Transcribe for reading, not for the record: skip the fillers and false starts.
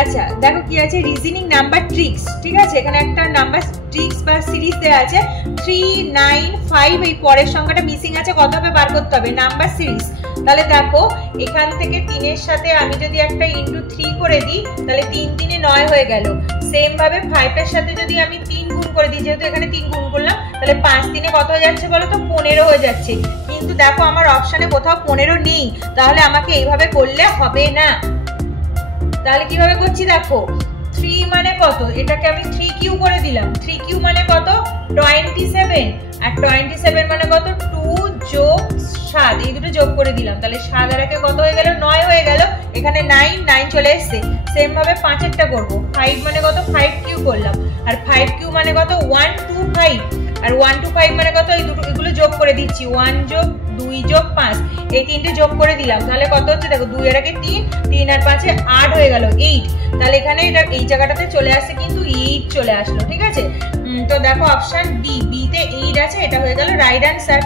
আচ্ছা দেখো কি আছে, রিজনিং নাম্বার ট্রিক্স, ঠিক আছে, এখানে একটা নাম্বার ট্রিক্স বা সিরিজ দেওয়া আছে 3, 9, 5, এই পরের সংখ্যাটা মিসিং আছে, কত হবে বার করতে হবে, নাম্বার সিরিজ। তাহলে দেখো এখান থেকে 3 এর সাথে আমি যদি একটা ইনটু 3 করে দিই তাহলে 3 3 এ 9 হয়ে গেল। সেম ভাবে 5 এর সাথে যদি আমি 3 গুণ করে দিই, যেহেতু এখানে 3 গুণ করলাম, তাহলে 5 3 এ কত হয়ে যাচ্ছে বলো তো, 15 হয়ে যাচ্ছে। কিন্তু দেখো আমার অপশনে কোথাও 15 নেই, তাহলে আমাকে এইভাবে করলে হবে না। তাহলে কিভাবে করছি দেখো, 3 মানে কত, এটাকে আমি 3q করে দিলাম, 3q মানে কত 27, আর 27 মানে কত 2 যোগ 7, এই দুটো যোগ করে দিলাম, তাহলে 7 আর 1 কত হয়ে গেল 9 হয়ে গেল। এখানে 9 চলে এসছে। সেম ভাবে 5 এরটা করব, 5 মানে কত 5q করলাম, আর 5q মানে কত 125, আর 125 মানে কত, এই দুটো এগুলো যোগ করে দিচ্ছি, 1 যোগ 2 যোগ 5, এই তিনটে যোগ করে দিলাম, তাহলে কত হচ্ছে দেখো 2 এর আগে 3, 3 আর 5 এ 8 হয়ে গেল 8। তাহলে এখানে এটা এই জায়গাটাতে চলে আসছে কিন্তু 8 চলে আসলো, ঠিক আছে। তো দেখো অপশন বি তে 8 আছে, এটা হয়ে গেল রাইট অ্যান্সার।